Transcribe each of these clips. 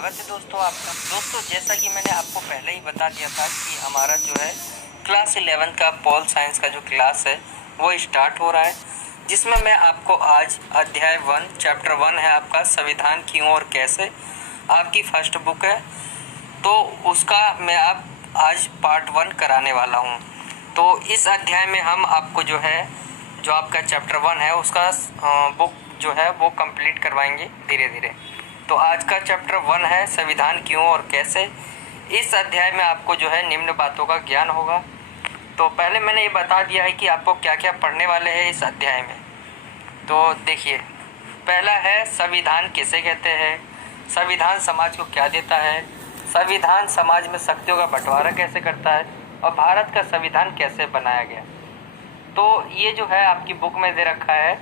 स्वागत है दोस्तों आपका। दोस्तों जैसा कि मैंने आपको पहले ही बता दिया था कि हमारा जो है क्लास 11 का पॉल साइंस का जो क्लास है वो स्टार्ट हो रहा है, जिसमें मैं आपको आज अध्याय 1 चैप्टर 1 है आपका संविधान क्यों और कैसे, आपकी फर्स्ट बुक है, तो उसका मैं आज पार्ट 1 कराने वाला हूँ। तो इस अध्याय में हम आपको जो है जो आपका चैप्टर 1 है उसका बुक जो है वो कंप्लीट करवाएंगे धीरे धीरे। तो आज का चैप्टर 1 है संविधान क्यों और कैसे। इस अध्याय में आपको जो है निम्न बातों का ज्ञान होगा। तो पहले मैंने ये बता दिया है कि आपको क्या क्या पढ़ने वाले हैं इस अध्याय में। तो देखिए, पहला है संविधान किसे कहते हैं, संविधान समाज को क्या देता है, संविधान समाज में शक्तियों का बंटवारा कैसे करता है और भारत का संविधान कैसे बनाया गया। तो ये जो है आपकी बुक में दे रखा है,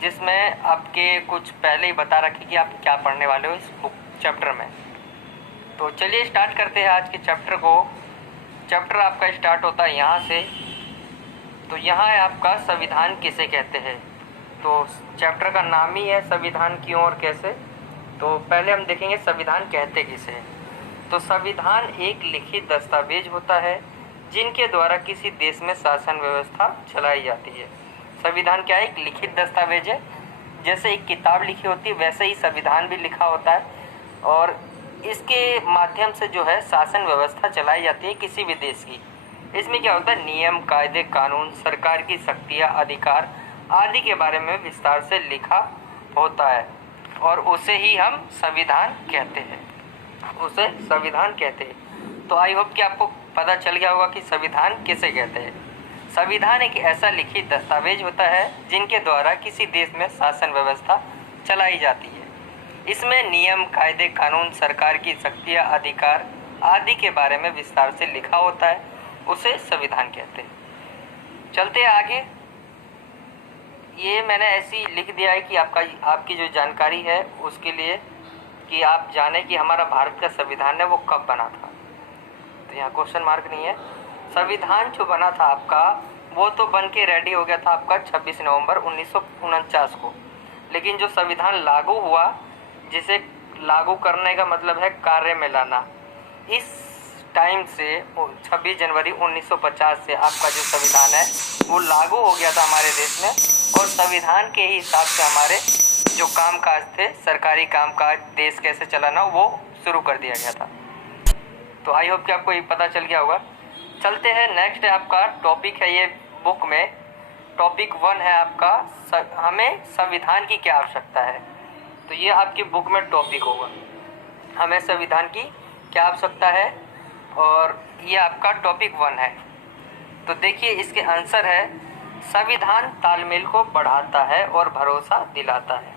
जिसमें आपके कुछ पहले ही बता रखी कि आप क्या पढ़ने वाले हो इस बुक चैप्टर में। तो चलिए स्टार्ट करते हैं आज के चैप्टर को। चैप्टर आपका स्टार्ट होता है यहाँ से। तो यहाँ है आपका संविधान किसे कहते हैं। तो चैप्टर का नाम ही है संविधान क्यों और कैसे। तो पहले हम देखेंगे संविधान कहते किसे हैं। तो संविधान एक लिखित दस्तावेज होता है जिनके द्वारा किसी देश में शासन व्यवस्था चलाई जाती है। संविधान क्या है, एक लिखित दस्तावेज है। जैसे एक किताब लिखी होती है वैसे ही संविधान भी लिखा होता है, और इसके माध्यम से जो है शासन व्यवस्था चलाई जाती है किसी भी देश की। इसमें क्या होता है, नियम, कायदे, कानून, सरकार की शक्तियाँ, अधिकार आदि के बारे में विस्तार से लिखा होता है, और उसे ही हम संविधान कहते हैं, उसे संविधान कहते हैं। तो आई होप कि आपको पता चल गया होगा कि संविधान किसे कहते हैं। संविधान एक ऐसा लिखित दस्तावेज होता है जिनके द्वारा किसी देश में शासन व्यवस्था चलाई जाती है। इसमें नियम, कायदे, कानून, सरकार की शक्तियाँ, अधिकार आदि के बारे में विस्तार से लिखा होता है, उसे संविधान कहते हैं। चलते हैं आगे। ये मैंने ऐसी लिख दिया है कि आपकी जो जानकारी है उसके लिए, कि आप जाने कि हमारा भारत का संविधान है वो कब बना था। तो यहाँ क्वेश्चन मार्क नहीं है। संविधान जो बना था आपका वो तो बन के रेडी हो गया था आपका 26 नवंबर 1949 को, लेकिन जो संविधान लागू हुआ, जिसे लागू करने का मतलब है कार्य में लाना, इस टाइम से 26 जनवरी 1950 से आपका जो संविधान है वो लागू हो गया था हमारे देश में, और संविधान के ही हिसाब से हमारे जो कामकाज थे, सरकारी कामकाज, देश कैसे चलाना, वो शुरू कर दिया गया था। तो आई होप कि आपको ये पता चल गया होगा। चलते हैं, नेक्स्ट है आपका टॉपिक है ये बुक में, टॉपिक 1 है आपका हमें संविधान की क्या आवश्यकता है। तो ये आपकी बुक में टॉपिक होगा, हमें संविधान की क्या आवश्यकता है, और ये आपका टॉपिक 1 है। तो देखिए इसके आंसर है, संविधान तालमेल को बढ़ाता है और भरोसा दिलाता है।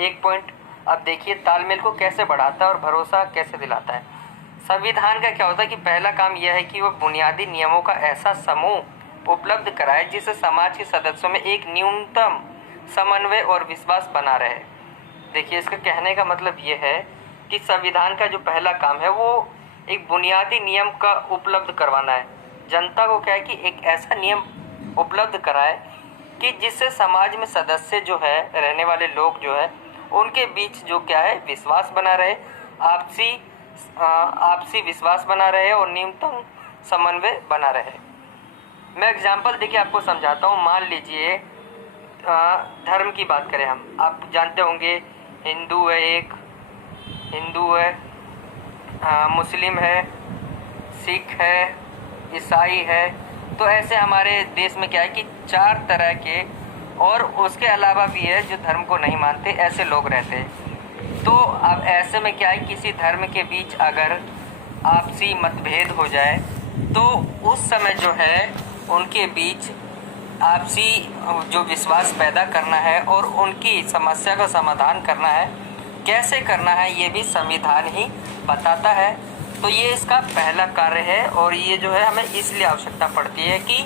एक पॉइंट। अब देखिए तालमेल को कैसे बढ़ाता है और भरोसा कैसे दिलाता है। संविधान का क्या होता है कि पहला काम यह है कि वह बुनियादी नियमों का ऐसा समूह उपलब्ध कराए जिससे समाज के सदस्यों में एक न्यूनतम समन्वय और विश्वास बना रहे। देखिए इसका कहने का मतलब यह है कि संविधान का जो पहला काम है वो एक बुनियादी नियम का उपलब्ध करवाना है। जनता को क्या है कि एक ऐसा नियम उपलब्ध कराए कि जिससे समाज में सदस्य जो है, रहने वाले लोग जो है, उनके बीच जो क्या है विश्वास बना रहे, आपसी विश्वास बना रहे और न्यूनतम समन्वय बना रहे। मैं एग्जांपल देखिए आपको समझाता हूँ। मान लीजिए धर्म की बात करें हम, आप जानते होंगे हिंदू है, एक हिंदू है, मुस्लिम है, सिख है, ईसाई है। तो ऐसे हमारे देश में क्या है कि 4 तरह के, और उसके अलावा भी है जो धर्म को नहीं मानते, ऐसे लोग रहते हैं। तो अब ऐसे में क्या है, किसी धर्म के बीच अगर आपसी मतभेद हो जाए तो उस समय जो है उनके बीच आपसी जो विश्वास पैदा करना है और उनकी समस्या का समाधान करना है, कैसे करना है, ये भी संविधान ही बताता है। तो ये इसका पहला कार्य है, और ये जो है हमें इसलिए आवश्यकता पड़ती है कि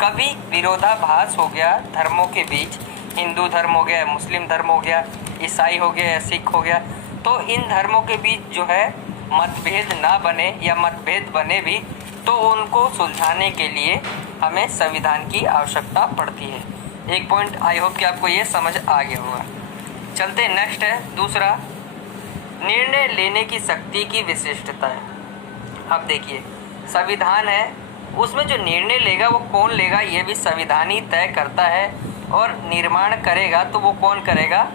कभी विरोधाभास हो गया धर्मों के बीच, हिंदू धर्म हो गया, मुस्लिम धर्म हो गया, ईसाई हो गया या सिख हो गया, तो इन धर्मों के बीच जो है मतभेद ना बने, या मतभेद बने भी तो उनको सुलझाने के लिए हमें संविधान की आवश्यकता पड़ती है। एक पॉइंट आई होप कि आपको ये समझ आ गया होगा। चलते नेक्स्ट है दूसरा, निर्णय लेने की शक्ति की विशिष्टता है। अब देखिए, संविधान है, उसमें जो निर्णय लेगा वो कौन लेगा, ये भी संविधान ही तय करता है, और निर्माण करेगा तो वो कौन करेगा,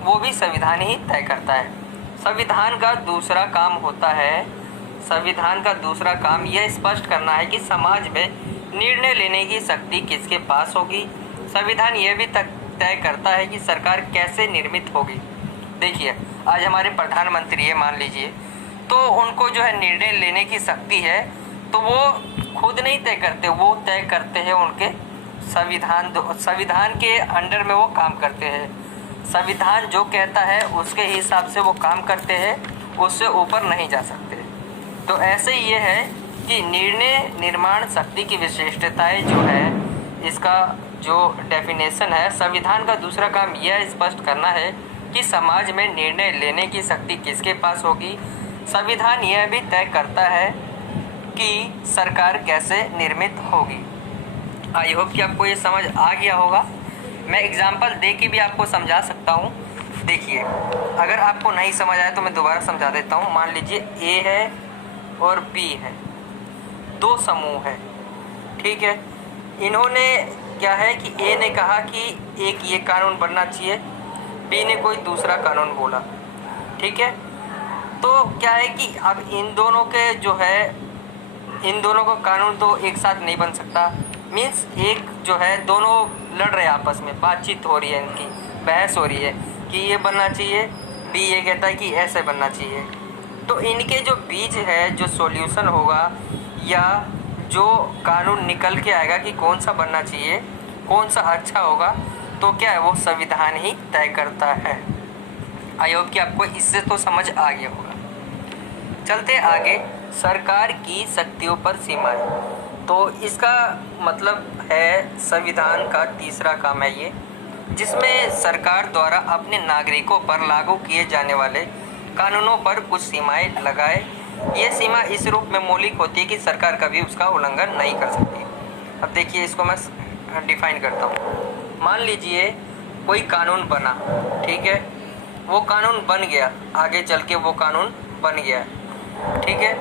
वो भी संविधान ही तय करता है। संविधान का दूसरा काम होता है, संविधान का दूसरा काम यह स्पष्ट करना है कि समाज में निर्णय लेने की शक्ति किसके पास होगी। संविधान यह भी तय करता है कि सरकार कैसे निर्मित होगी। देखिए, आज हमारे प्रधानमंत्री है मान लीजिए, तो उनको जो है निर्णय लेने की शक्ति है, तो वो खुद नहीं तय करते, वो तय करते हैं उनके संविधान के अंडर में वो काम करते हैं। संविधान जो कहता है उसके हिसाब से वो काम करते हैं, उससे ऊपर नहीं जा सकते। तो ऐसे ही ये है कि निर्णय निर्माण शक्ति की विशेषताएं जो है, इसका जो डेफिनेशन है, संविधान का दूसरा काम यह स्पष्ट करना है कि समाज में निर्णय लेने की शक्ति किसके पास होगी। संविधान यह भी तय करता है कि सरकार कैसे निर्मित होगी। आई होप कि आपको ये समझ आ गया होगा। मैं एग्जाम्पल दे के भी आपको समझा सकता हूँ। देखिए, अगर आपको नहीं समझ आया तो मैं दोबारा समझा देता हूँ। मान लीजिए ए है और बी है, दो समूह है, ठीक है। इन्होंने क्या है कि ए ने कहा कि एक ये कानून बनना चाहिए, बी ने कोई दूसरा कानून बोला, ठीक है। तो क्या है कि अब इन दोनों के जो है, इन दोनों का कानून तो एक साथ नहीं बन सकता। मीन्स एक जो है, दोनों लड़ रहे हैं आपस में, बातचीत हो रही है, इनकी बहस हो रही है कि ये बनना चाहिए, बी ये कहता है कि ऐसे बनना चाहिए। तो इनके जो बीच है, जो सॉल्यूशन होगा या जो कानून निकल के आएगा कि कौन सा बनना चाहिए, कौन सा अच्छा होगा, तो क्या है, वो संविधान ही तय करता है। आई होप कि आपको इससे तो समझ आ गया होगा। चलते आगे, सरकार की शक्तियों पर सीमाएं। तो इसका मतलब है संविधान का तीसरा काम है ये, जिसमें सरकार द्वारा अपने नागरिकों पर लागू किए जाने वाले कानूनों पर कुछ सीमाएं लगाए। ये सीमा इस रूप में मौलिक होती है कि सरकार कभी उसका उल्लंघन नहीं कर सकती। अब देखिए, इसको मैं डिफाइन करता हूँ। मान लीजिए कोई कानून बना, ठीक है, वो कानून बन गया, आगे चल के वो कानून बन गया, ठीक है।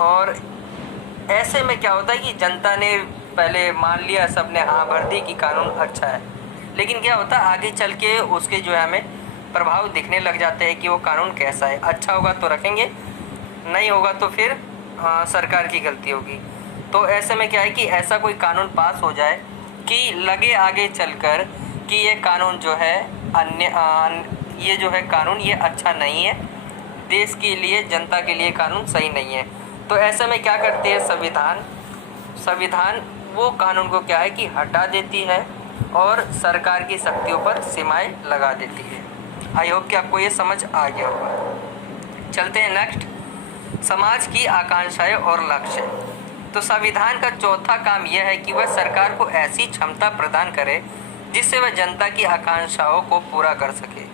और ऐसे में क्या होता है कि जनता ने पहले मान लिया, सबने हाँ भर दी कि कानून अच्छा है, लेकिन क्या होता है आगे चल के उसके जो है हमें प्रभाव दिखने लग जाते हैं कि वो कानून कैसा है। अच्छा होगा तो रखेंगे, नहीं होगा तो फिर सरकार की गलती होगी। तो ऐसे में क्या है कि ऐसा कोई कानून पास हो जाए कि लगे आगे चलकर कि ये कानून जो है ये जो है कानून ये अच्छा नहीं है, देश के लिए, जनता के लिए कानून सही नहीं है। तो ऐसे में क्या करती है संविधान वो कानून को क्या है कि हटा देती है और सरकार की शक्तियों पर सीमाएं लगा देती है। आई होप कि आपको ये समझ आ गया होगा। चलते हैं नेक्स्ट, समाज की आकांक्षाएं और लक्ष्य। तो संविधान का चौथा काम यह है कि वह सरकार को ऐसी क्षमता प्रदान करे जिससे वह जनता की आकांक्षाओं को पूरा कर सके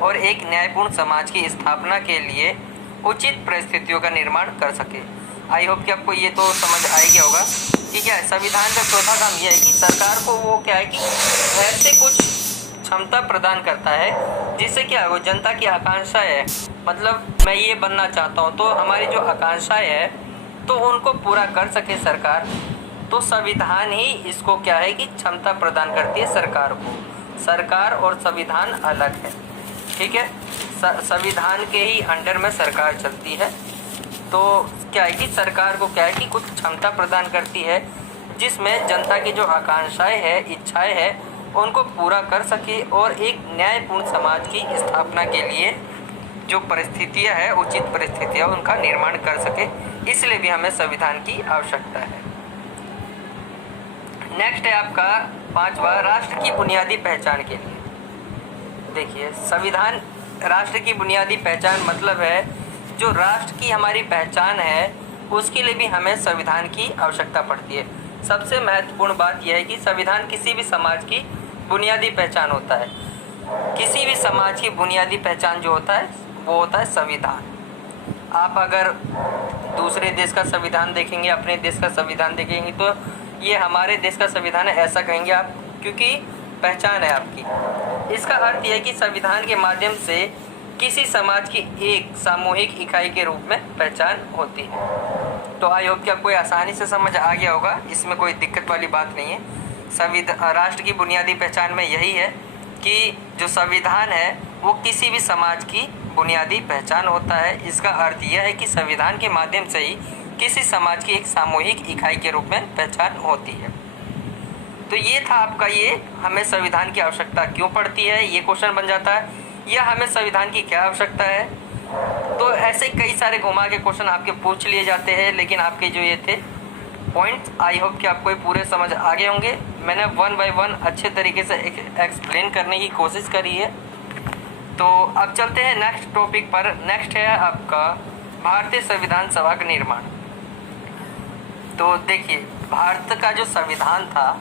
और एक न्यायपूर्ण समाज की स्थापना के लिए उचित परिस्थितियों का निर्माण कर सके। आई होप कि आपको ये तो समझ आ गया होगा कि क्या है, संविधान का चौथा काम यह है कि सरकार को वो क्या है कि ऐसे कुछ क्षमता प्रदान करता है जिससे क्या है, वो जनता की आकांक्षा है, मतलब मैं ये बनना चाहता हूँ, तो हमारी जो आकांक्षाएं है तो उनको पूरा कर सके सरकार। तो संविधान ही इसको क्या है कि क्षमता प्रदान करती है सरकार को। सरकार और संविधान अलग है, ठीक है। संविधान के ही अंडर में सरकार चलती है। तो क्या है कि सरकार को क्या है कि कुछ क्षमता प्रदान करती है जिसमें जनता की जो आकांक्षाएं है, इच्छाएं है, उनको पूरा कर सके और एक न्यायपूर्ण समाज की स्थापना के लिए जो परिस्थितियां है, उचित परिस्थितियां, उनका निर्माण कर सके। इसलिए भी हमें संविधान की आवश्यकता है। नेक्स्ट है आपका पांचवा, राष्ट्र की बुनियादी पहचान के लिए। देखिए, संविधान राष्ट्र की बुनियादी पहचान मतलब है जो राष्ट्र की हमारी पहचान है उसके लिए भी हमें संविधान की आवश्यकता पड़ती है। सबसे महत्वपूर्ण बात यह है कि संविधान किसी भी समाज की बुनियादी पहचान होता है। किसी भी समाज की बुनियादी पहचान जो होता है वो होता है संविधान। आप अगर दूसरे देश का संविधान देखेंगे, अपने देश का संविधान देखेंगे, तो ये हमारे देश का संविधान है ऐसा कहेंगे आप, क्योंकि पहचान है आपकी। इसका अर्थ यह है कि संविधान के माध्यम से किसी समाज की एक सामूहिक इकाई के रूप में पहचान होती है। तो आई होप कि आपको आसानी से समझ आ गया होगा, इसमें कोई दिक्कत वाली बात नहीं है। राष्ट्र की बुनियादी पहचान में यही है कि जो संविधान है वो किसी भी समाज की बुनियादी पहचान होता है। इसका अर्थ यह है कि संविधान के माध्यम से ही किसी समाज की एक सामूहिक इकाई के रूप में पहचान होती है। तो ये था आपका ये हमें संविधान की आवश्यकता क्यों पड़ती है, ये क्वेश्चन बन जाता है, या हमें संविधान की क्या आवश्यकता है। तो ऐसे कई सारे घुमा के क्वेश्चन आपके पूछ लिए जाते हैं, लेकिन आपके जो ये थे पॉइंट्स आई होप कि आपको ये पूरे समझ आ गए होंगे। मैंने 1 बाय 1 अच्छे तरीके से एक्सप्लेन करने की कोशिश करी है। तो अब चलते हैं नेक्स्ट टॉपिक पर। नेक्स्ट है आपका भारतीय संविधान सभा का निर्माण। तो देखिए, भारत का जो संविधान था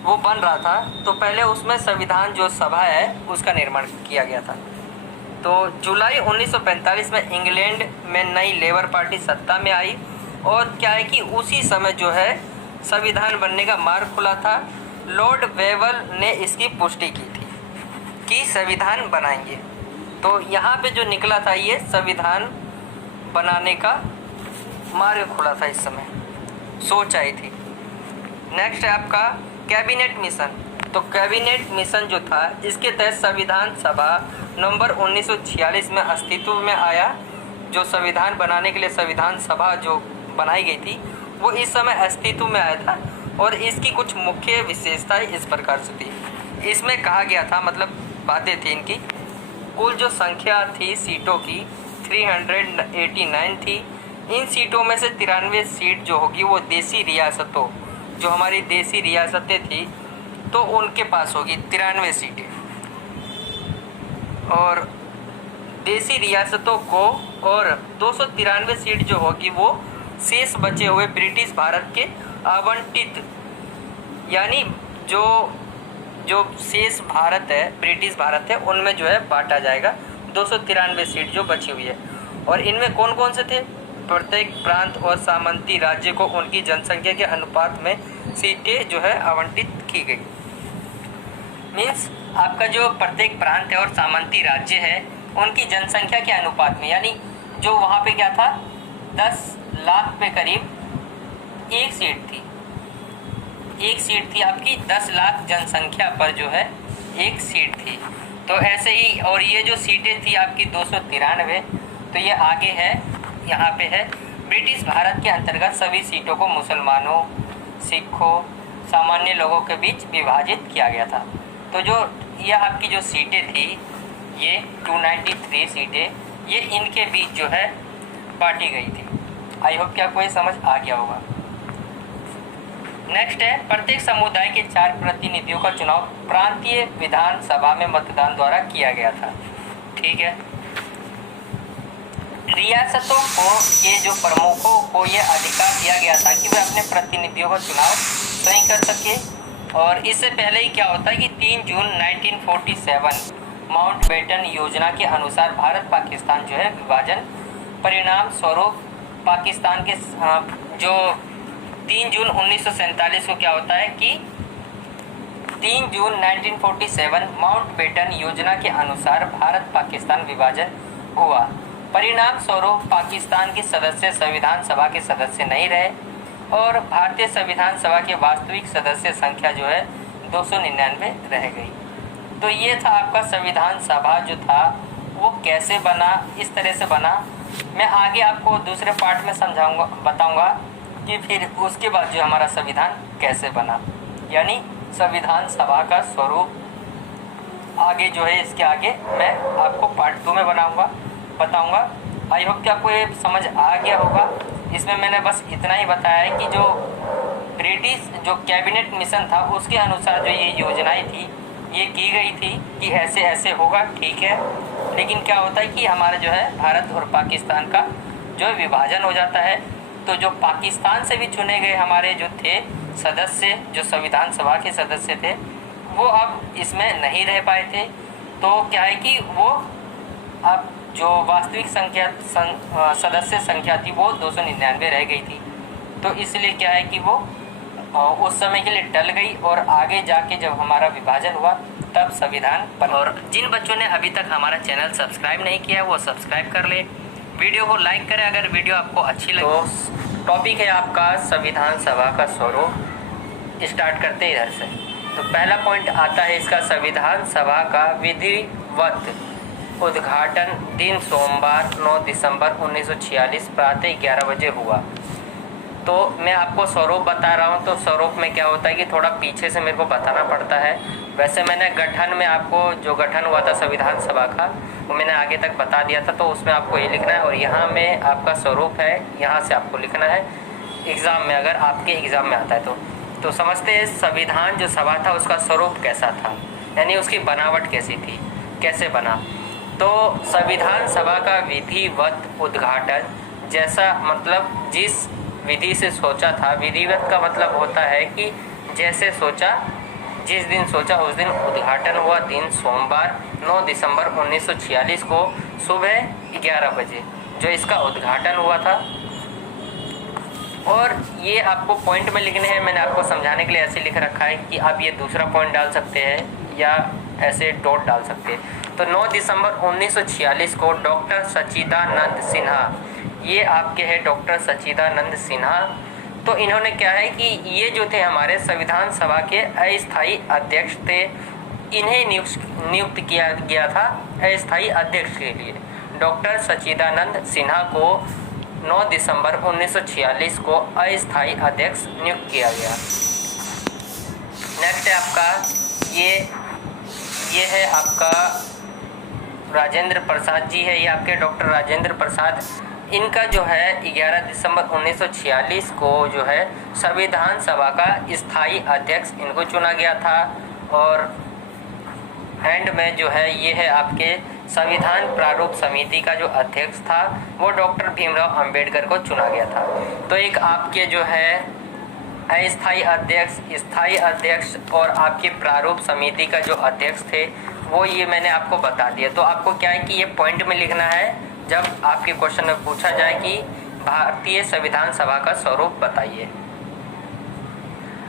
वो बन रहा था, तो पहले उसमें संविधान जो सभा है उसका निर्माण किया गया था। तो जुलाई 1945 में इंग्लैंड में नई लेबर पार्टी सत्ता में आई, और क्या है कि उसी समय जो है संविधान बनने का मार्ग खुला था। लॉर्ड वेवल ने इसकी पुष्टि की थी कि संविधान बनाएंगे। तो यहाँ पे जो निकला था ये संविधान बनाने का मार्ग खुला था, इस समय सोच आई थी। नेक्स्ट है आपका कैबिनेट मिशन। तो कैबिनेट मिशन जो था, इसके तहत संविधान सभा नवंबर 1946 में अस्तित्व में आया। जो संविधान बनाने के लिए संविधान सभा जो बनाई गई थी वो इस समय अस्तित्व में आया था, और इसकी कुछ मुख्य विशेषताएं इस प्रकार से थी। इसमें कहा गया था, मतलब बातें थी इनकी, कुल जो संख्या थी सीटों की 389 थी। इन सीटों में से 93 सीट जो होगी वो देसी रियासतों, जो हमारी देसी रियासतें थी, तो उनके पास होगी 93 सीटें, और देसी रियासतों को, और 293 सीट जो होगी वो शेष बचे हुए ब्रिटिश भारत के आवंटित, यानी जो शेष भारत है, ब्रिटिश भारत है, उनमें जो है बांटा जाएगा 293 सीट जो बची हुई है। और इनमें कौन कौन से थे? प्रत्येक प्रांत और सामंती राज्य को उनकी जनसंख्या के अनुपात में सीटें जो है आवंटित की गई। मीन्स आपका जो प्रत्येक प्रांत है और सामंती राज्य है उनकी जनसंख्या के अनुपात में, यानी जो वहाँ पे क्या था 10 लाख पे करीब एक सीट थी। एक सीट थी आपकी 10 लाख जनसंख्या पर जो है एक सीट थी। तो ऐसे ही, और ये जो सीटें थी आपकी 293, तो ये आगे है, यहाँ पे है ब्रिटिश भारत के अंतर्गत सभी सीटों को मुसलमानों, सिखों, सामान्य लोगों के बीच विभाजित किया गया था। तो जो ये आपकी जो सीटें थी ये 293 सीटें, ये इनके बीच जो है बांटी गई थी। आई होप कि आपको ये समझ आ गया होगा। नेक्स्ट है प्रत्येक समुदाय के 4 प्रतिनिधियों का चुनाव प्रांतीय विधान सभा में मतदान द्वारा किया गया था। ठीक है, रियासतों को ये जो प्रमुखों को ये अधिकार दिया गया था कि वे अपने प्रतिनिधियों का चुनाव स्वयं कर सके। और इससे पहले ही क्या होता है कि 3 जून 1947 माउंटबेटन योजना के अनुसार भारत पाकिस्तान जो है विभाजन परिणाम स्वरूप पाकिस्तान के जो 3 जून 1947 को क्या होता है कि 3 जून 1947 माउंटबेटन योजना के अनुसार भारत पाकिस्तान विभाजन हुआ। परिणाम स्वरूप पाकिस्तान के सदस्य संविधान सभा के सदस्य नहीं रहे, और भारतीय संविधान सभा के वास्तविक सदस्य संख्या जो है 299 रह गई। तो ये था आपका संविधान सभा जो था वो कैसे बना, इस तरह से बना। मैं आगे आपको दूसरे पार्ट में समझाऊंगा, बताऊंगा कि फिर उसके बाद जो हमारा संविधान कैसे बना, यानी संविधान सभा का स्वरूप आगे जो है, इसके आगे मैं आपको पार्ट 2 में बताऊंगा। आई होप कि आपको ये समझ आ गया होगा। इसमें मैंने बस इतना ही बताया है कि जो ब्रिटिश जो कैबिनेट मिशन था उसके अनुसार जो ये योजनाएं थी ये की गई थी कि ऐसे ऐसे होगा, ठीक है। लेकिन क्या होता है कि हमारा जो है भारत और पाकिस्तान का जो विभाजन हो जाता है, तो जो पाकिस्तान से भी चुने गए हमारे जो थे सदस्य, जो संविधान सभा के सदस्य थे, वो अब इसमें नहीं रह पाए थे। तो क्या है कि वो अब जो वास्तविक संख्या सदस्य संख्या थी वो 299 रह गई थी। तो इसलिए क्या है कि वो उस समय के लिए टल गई, और आगे जाके जब हमारा विभाजन हुआ तब संविधान बना। और जिन बच्चों ने अभी तक हमारा चैनल सब्सक्राइब नहीं किया वो सब्सक्राइब कर ले, वीडियो को लाइक करें अगर वीडियो आपको अच्छी लगे। तो टॉपिक है आपका संविधान सभा का स्वरूप। स्टार्ट करते हैं इधर से। तो पहला पॉइंट आता है इसका, संविधान सभा का विधिवत उद्घाटन दिन सोमवार 9 दिसंबर 1946 प्रातः 11 बजे हुआ। तो मैं आपको स्वरूप बता रहा हूँ, तो स्वरूप में क्या होता है कि थोड़ा पीछे से मेरे को बताना पड़ता है। वैसे मैंने गठन में आपको जो गठन हुआ था संविधान सभा का वो मैंने आगे तक बता दिया था, तो उसमें आपको ये लिखना है। और यहाँ में आपका स्वरूप है, यहाँ से आपको लिखना है एग्ज़ाम में, अगर आपके एग्ज़ाम में आता है तो समझते हैं संविधान जो सभा था उसका स्वरूप कैसा था, यानी उसकी बनावट कैसी थी, कैसे बना। तो संविधान सभा का विधिवत उद्घाटन, जैसा मतलब जिस विधि से सोचा था, विधिवत का मतलब होता है कि जैसे सोचा, जिस दिन सोचा उस दिन उद्घाटन हुआ। दिन सोमवार 9 दिसंबर 1946 को सुबह 11 बजे जो इसका उद्घाटन हुआ था। और ये आपको पॉइंट में लिखने हैं, मैंने आपको समझाने के लिए ऐसे लिख रखा है कि आप ये दूसरा पॉइंट डाल सकते हैं या ऐसे डॉट डाल सकते हैं। तो 9 दिसंबर 1946 को डॉक्टर सच्चिदानंद सिन्हा, ये आपके हैं डॉक्टर सच्चिदानंद सिन्हा, तो इन्होंने क्या है कि ये जो थे हमारे संविधान सभा के अस्थायी अध्यक्ष थे, इन्हें नियुक्त किया गया था अस्थायी अध्यक्ष के लिए। डॉक्टर सच्चिदानंद सिन्हा को 9 दिसंबर 1946 को अस्थायी अध्यक्ष नियुक्त किया गया। नेक्स्ट है आपका ये है आपका राजेंद्र प्रसाद जी है, ये आपके डॉक्टर राजेंद्र प्रसाद। इनका जो है 11 दिसंबर 1946 को जो है संविधान सभा का स्थायी अध्यक्ष इनको चुना गया था। और एंड में जो है ये है आपके संविधान प्रारूप समिति का जो अध्यक्ष था वो डॉक्टर भीमराव अंबेडकर को चुना गया था। तो एक आपके जो है अस्थायी अध्यक्ष, स्थायी अध्यक्ष और आपके प्रारूप समिति का जो अध्यक्ष थे वो ये मैंने आपको बता दिया। तो आपको क्या है कि ये पॉइंट में लिखना है जब आपके क्वेश्चन में पूछा जाए कि भारतीय संविधान सभा का स्वरूप बताइए।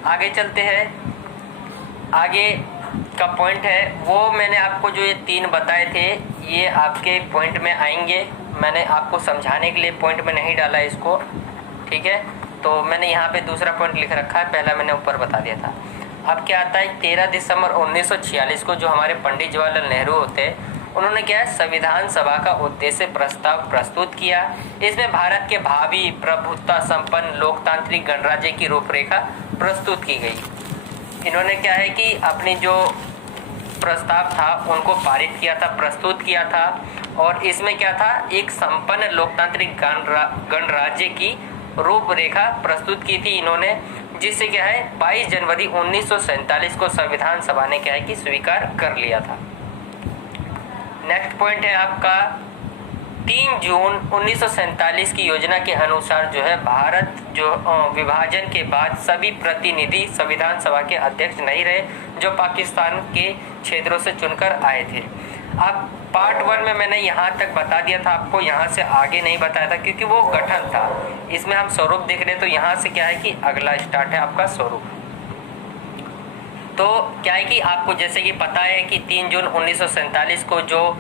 आगे चलते हैं। आगे का पॉइंट है वो मैंने आपको जो ये 3 बताए थे ये आपके पॉइंट में आएंगे। मैंने आपको समझाने के लिए पॉइंट में नहीं डाला इसको, ठीक है। तो मैंने यहाँ पे दूसरा पॉइंट लिख रखा है, पहला मैंने ऊपर बता दिया था। अब क्या आता है 13 दिसंबर 1946 को जो हमारे पंडित जवाहरलाल नेहरू होते हैं उन्होंने क्या है संविधान सभा का उद्देश्य प्रस्ताव प्रस्तुत किया। इसमें भारत के भावी प्रभुत्व संपन्न लोकतांत्रिक गणराज्य की रूपरेखा प्रस्तुत की गई। इन्होंने क्या है कि अपनी जो प्रस्ताव था उनको पारित किया था, प्रस्तुत किया था। और इसमें क्या था, एक संपन्न लोकतांत्रिक गणराज्य की रूपरेखा प्रस्तुत की थी इन्होंने, जिससे क्या है 22 जनवरी 1947 को संविधान सभा ने क्या है कि स्वीकार कर लिया था। नेक्स्ट पॉइंट है आपका 3 जून 1947 की योजना के अनुसार जो है भारत जो विभाजन के बाद सभी प्रतिनिधि संविधान सभा के अध्यक्ष नहीं रहे जो पाकिस्तान के क्षेत्रों से चुनकर आए थे। अब पार्ट 1 में मैंने यहाँ तक बता दिया था आपको, यहाँ से आगे नहीं बताया था क्योंकि वो गठन था। इसमें हम स्वरूप देख रहे हैं तो यहाँ से क्या है कि अगला स्टार्ट है आपका स्वरूप। तो क्या है कि आपको जैसे कि पता है कि 3 जून 1947 को जो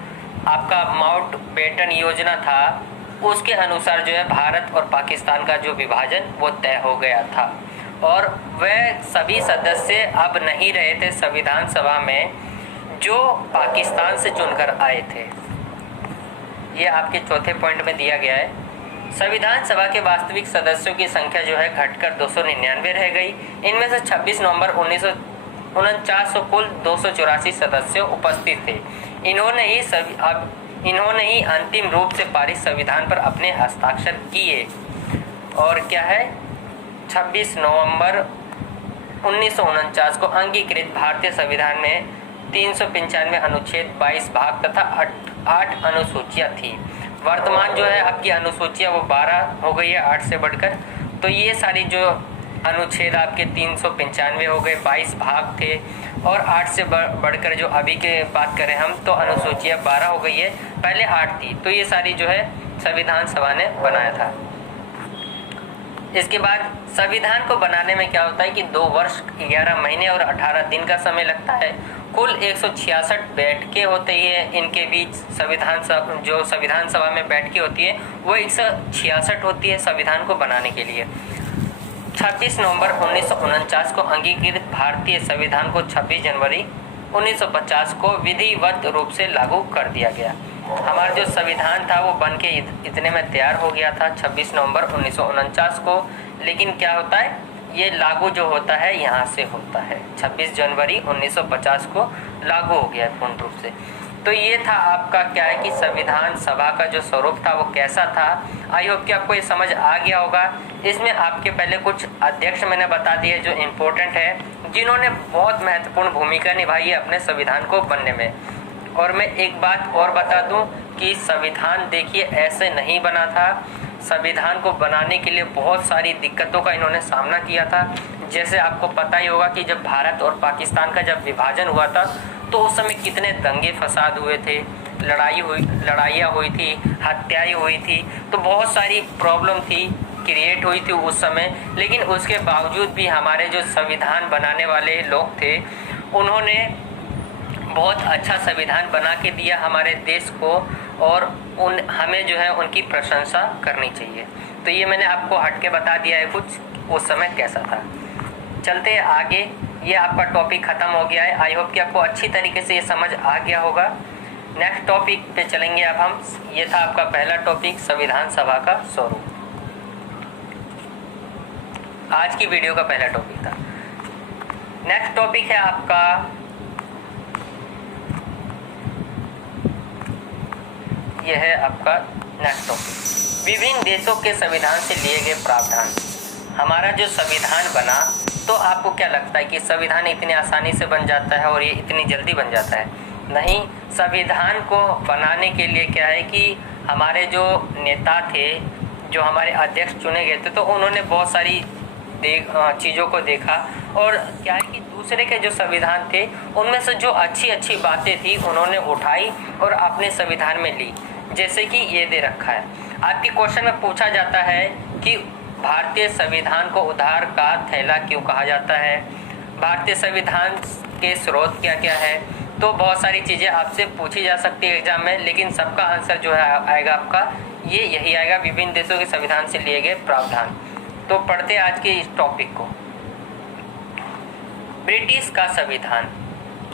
आपका माउंटबेटन योजना था उसके अनुसार जो है भारत और पाकिस्तान का जो विभाजन वो तय हो गया था। और वह सभी सदस्य अब नहीं रहे थे संविधान सभा में जो पाकिस्तान से चुनकर आए थे। ये आपके चौथे पॉइंट में दिया गया है। संविधान सभा के वास्तविक सदस्यों की संख्या जो है घटकर 299 रह गई। इनमें से 26 नवंबर 1949 को कुल 284 सदस्य उपस्थित थे। इन्होंने ही अंतिम रूप से पारित संविधान पर अपने हस्ताक्षर किए। और क्या है 26 नवंबर 1949 को अंगीकृत भारतीय संविधान में 395 अनुच्छेद 22 भाग तथा 8 अनुसूचियाँ थी। वर्तमान जो है आपकी अनुसूचियाँ वो 12 हो गई है 8 से बढ़कर। तो ये सारी जो अनुच्छेद आपके 395 हो गए, 22 भाग थे और 8 से बढ़कर जो अभी के बात करें हम तो अनुसूचियाँ 12 हो गई है, पहले 8 थी। तो ये सारी जो है संविधान सभा ने बनाया था। इसके बाद संविधान को बनाने में क्या होता है कि 2 वर्ष 11 महीने और 18 दिन का समय लगता है। कुल 166 बैठकें होती है इनके बीच। संविधान सभा में बैठकें होती है वो 166 होती है संविधान को बनाने के लिए। 26 नवंबर 1949 को अंगीकृत भारतीय संविधान को 26 जनवरी 1950 को विधिवत रूप से लागू कर दिया गया। हमारा जो संविधान था वो बन के इतने में तैयार हो गया था 26 नवंबर 1949 को, लेकिन क्या होता है ये लागू जो होता है यहाँ से होता है 26 जनवरी 1950 को लागू हो गया पूर्ण रूप से। तो ये था आपका क्या है कि संविधान सभा का जो स्वरूप था वो कैसा था। आई होप कि आपको ये समझ आ गया होगा। इसमें आपके पहले कुछ अध्यक्ष मैंने बता दिए जो इम्पोर्टेंट है, जिन्होंने बहुत महत्वपूर्ण भूमिका निभाई है अपने संविधान को बनने में। और मैं एक बात और बता दूं कि संविधान देखिए ऐसे नहीं बना था। संविधान को बनाने के लिए बहुत सारी दिक्कतों का इन्होंने सामना किया था। जैसे आपको पता ही होगा कि जब भारत और पाकिस्तान का जब विभाजन हुआ था तो उस समय कितने दंगे फसाद हुए थे, लड़ाइयाँ हुई थी, हत्याएं हुई थी, तो बहुत सारी प्रॉब्लम थी क्रिएट हुई थी उस समय। लेकिन उसके बावजूद भी हमारे जो संविधान बनाने वाले लोग थे उन्होंने बहुत अच्छा संविधान बना के दिया हमारे देश को, और हमें जो है उनकी प्रशंसा करनी चाहिए। तो ये मैंने आपको हटके बता दिया है कुछ उस समय कैसा था। चलते हैं आगे। ये आपका टॉपिक ख़त्म हो गया है। आई होप कि आपको अच्छी तरीके से ये समझ आ गया होगा। नेक्स्ट टॉपिक पे चलेंगे अब हम। ये था आपका पहला टॉपिक संविधान सभा का स्वरूप। आज की वीडियो का पहला टॉपिक था। नेक्स्ट टॉपिक है आपका यह है आपका नेक्स्ट टॉपिक विभिन्न देशों के संविधान से लिए गए प्रावधान। हमारा जो संविधान बना तो आपको क्या लगता है कि संविधान इतनी आसानी से बन जाता है और ये इतनी जल्दी बन जाता है? नहीं, संविधान को बनाने के लिए क्या है कि हमारे जो नेता थे, जो हमारे अध्यक्ष चुने गए थे, तो उन्होंने बहुत सारी चीज़ों को देखा और क्या है कि दूसरे के जो संविधान थे उनमें से जो अच्छी अच्छी बातें थी उन्होंने उठाई और अपने संविधान में ली। जैसे कि ये दे रखा है, आपके क्वेश्चन में पूछा जाता है कि भारतीय संविधान को उधार का थैला क्यों कहा जाता है, भारतीय संविधान के स्रोत क्या क्या है। तो बहुत सारी चीज़ें आपसे पूछी जा सकती है एग्जाम में, लेकिन सबका आंसर जो है आएगा आपका यही आएगा, विभिन्न देशों के संविधान से लिए गए प्रावधान। तो पढ़ते आज के इस टॉपिक को। ब्रिटिश का संविधान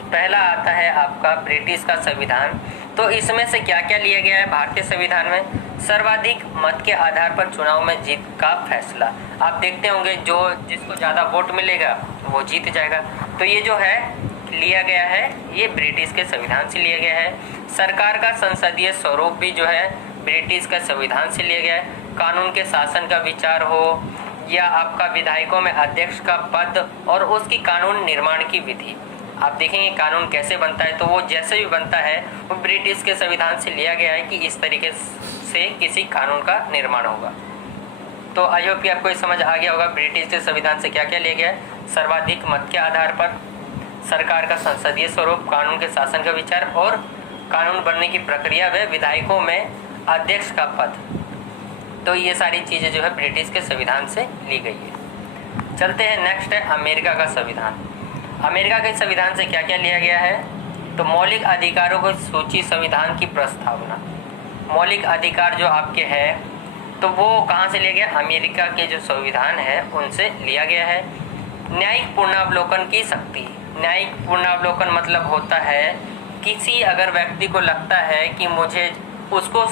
पहला आता है आपका ब्रिटिश का संविधान। तो इसमें से क्या क्या लिया गया है भारतीय संविधान में? सर्वाधिक मत के आधार पर चुनाव में जीत का फैसला। आप देखते होंगे जो जिसको ज़्यादा वोट मिलेगा वो जीत जाएगा। तो ये जो है लिया गया है ये ब्रिटिश के संविधान से लिया गया है। सरकार का संसदीय स्वरूप भी जो है ब्रिटिश का संविधान से लिया गया है। कानून के शासन का विचार हो या आपका विधायकों में अध्यक्ष का पद और उसकी कानून निर्माण की विधि, आप देखेंगे कानून कैसे बनता है, तो वो जैसे भी बनता है वो ब्रिटिश के संविधान से लिया गया है कि इस तरीके से किसी कानून का निर्माण होगा। तो आई होप कि आपको ये समझ आ गया होगा ब्रिटिश के संविधान से क्या क्या लिया गया है। सर्वाधिक मत के आधार पर, सरकार का संसदीय स्वरूप, कानून के शासन का विचार और कानून बनने की प्रक्रिया व विधायकों में अध्यक्ष का पद। तो ये सारी चीज़ें जो है ब्रिटिश के संविधान से ली गई है। चलते हैं नेक्स्ट है अमेरिका का संविधान। अमेरिका के संविधान से क्या क्या लिया गया है? तो मौलिक अधिकारों की सूची, संविधान की प्रस्तावना। मौलिक अधिकार जो आपके हैं तो वो कहाँ से लिया गया? अमेरिका के जो संविधान है उनसे लिया गया है। न्यायिक पुनरावलोकन की शक्ति। न्यायिक पुनरावलोकन मतलब होता है किसी अगर व्यक्ति को लगता है कि मुझे उसको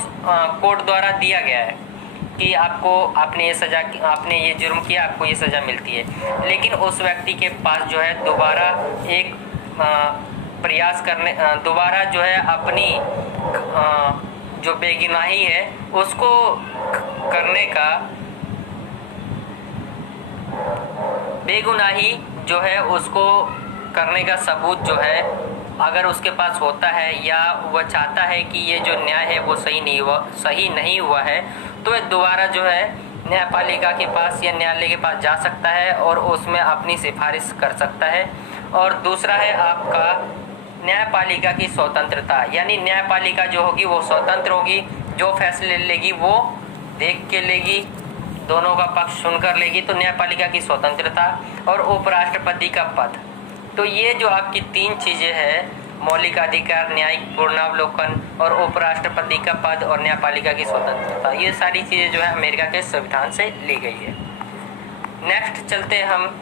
कोर्ट द्वारा दिया गया है कि आपने ये जुर्म किया, आपको ये सज़ा मिलती है, लेकिन उस व्यक्ति के पास जो है दोबारा एक प्रयास करने, दोबारा जो है अपनी जो बेगुनाही है उसको करने का, बेगुनाही जो है उसको करने का सबूत जो है अगर उसके पास होता है या वह चाहता है कि ये जो न्याय है वो सही नहीं हुआ है, तो वह दोबारा जो है न्यायपालिका के पास या न्यायालय के पास जा सकता है और उसमें अपनी सिफारिश कर सकता है। और दूसरा है आपका न्यायपालिका की स्वतंत्रता, यानी न्यायपालिका जो होगी वो स्वतंत्र होगी, जो फैसले लेगी वो देख के लेगी, दोनों का पक्ष सुनकर लेगी तो न्यायपालिका की स्वतंत्रता और उपराष्ट्रपति का पद। तो ये जो आपकी 3 चीज़ें हैं, मौलिक अधिकार, न्यायिक पूर्णावलोकन और उपराष्ट्रपति का पद और न्यायपालिका की स्वतंत्रता, ये सारी चीज़ें जो है अमेरिका के संविधान से ली गई है। नेक्स्ट चलते हम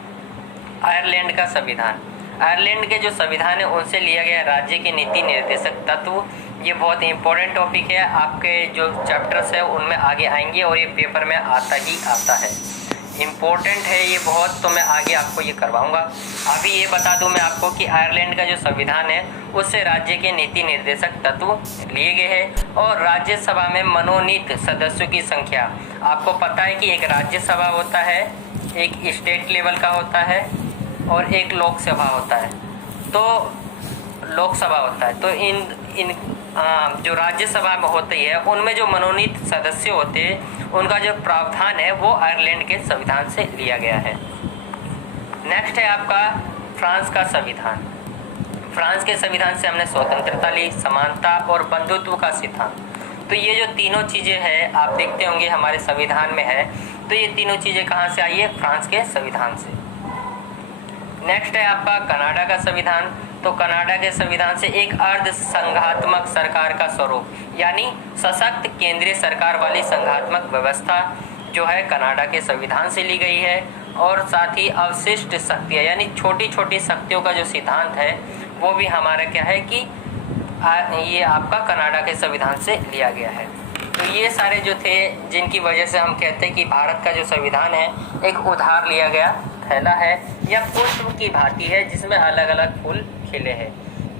आयरलैंड का संविधान। आयरलैंड के जो संविधान है उनसे लिया गया राज्य के नीति निर्देशक तत्व। ये बहुत इंपॉर्टेंट टॉपिक है, आपके जो चैप्टर्स है उनमें आगे आएंगे और ये पेपर में आता ही आता है, इम्पोर्टेंट है ये बहुत, तो मैं आगे आपको ये करवाऊंगा। अभी ये बता दूं मैं आपको कि आयरलैंड का जो संविधान है उससे राज्य के नीति निर्देशक तत्व लिए गए हैं और राज्यसभा में मनोनीत सदस्यों की संख्या, आपको पता है कि एक राज्यसभा होता है, एक स्टेट लेवल का होता है और एक लोकसभा होता है। तो लोकसभा होता है तो इन जो राज्यसभा में होती है उनमें जो मनोनीत सदस्य होते हैं उनका जो प्रावधान है वो आयरलैंड के संविधान से लिया गया है। नेक्स्ट है आपका फ्रांस का संविधान। फ्रांस के संविधान से हमने स्वतंत्रता ली, समानता और बंधुत्व का सिद्धांत। तो ये जो तीनों चीज़ें हैं आप देखते होंगे हमारे संविधान में है, तो ये तीनों चीज़ें कहाँ से आई है? फ्रांस के संविधान से। नेक्स्ट है आपका कनाडा का संविधान। तो कनाडा के संविधान से एक अर्ध संघात्मक सरकार का स्वरूप, यानी सशक्त केंद्रीय सरकार वाली संघात्मक व्यवस्था जो है कनाडा के संविधान से ली गई है। और साथ ही अवशिष्ट शक्तियाँ यानी छोटी छोटी शक्तियों का जो सिद्धांत है वो भी हमारा क्या है कि ये आपका कनाडा के संविधान से लिया गया है। तो ये सारे जो थे जिनकी वजह से हम कहते हैं कि भारत का जो संविधान है एक उधार लिया गया थैला है या पुष्प की भांति है जिसमें अलग अलग फूल खिले हैं।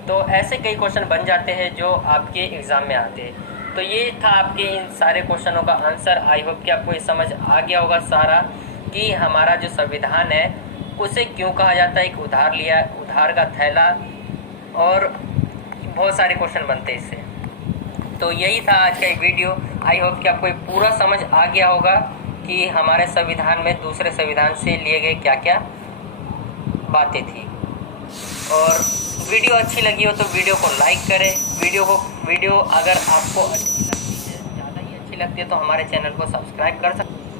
तो ऐसे कई क्वेश्चन बन जाते हैं जो आपके एग्ज़ाम में आते हैं। तो ये था आपके इन सारे क्वेश्चनों का आंसर। आई होप कि आपको ये समझ आ गया होगा सारा कि हमारा जो संविधान है उसे क्यों कहा जाता है एक उधार का थैला, और बहुत सारे क्वेश्चन बनते हैं इससे। तो यही था आज का एक वीडियो। आई होप कि आपको पूरा समझ आ गया होगा कि हमारे संविधान में दूसरे संविधान से लिए गए क्या क्या बातें थी। और वीडियो अच्छी लगी हो तो वीडियो को लाइक करें। वीडियो अगर आपको ज़्यादा ही अच्छी लगती है तो हमारे चैनल को सब्सक्राइब कर सकते हैं।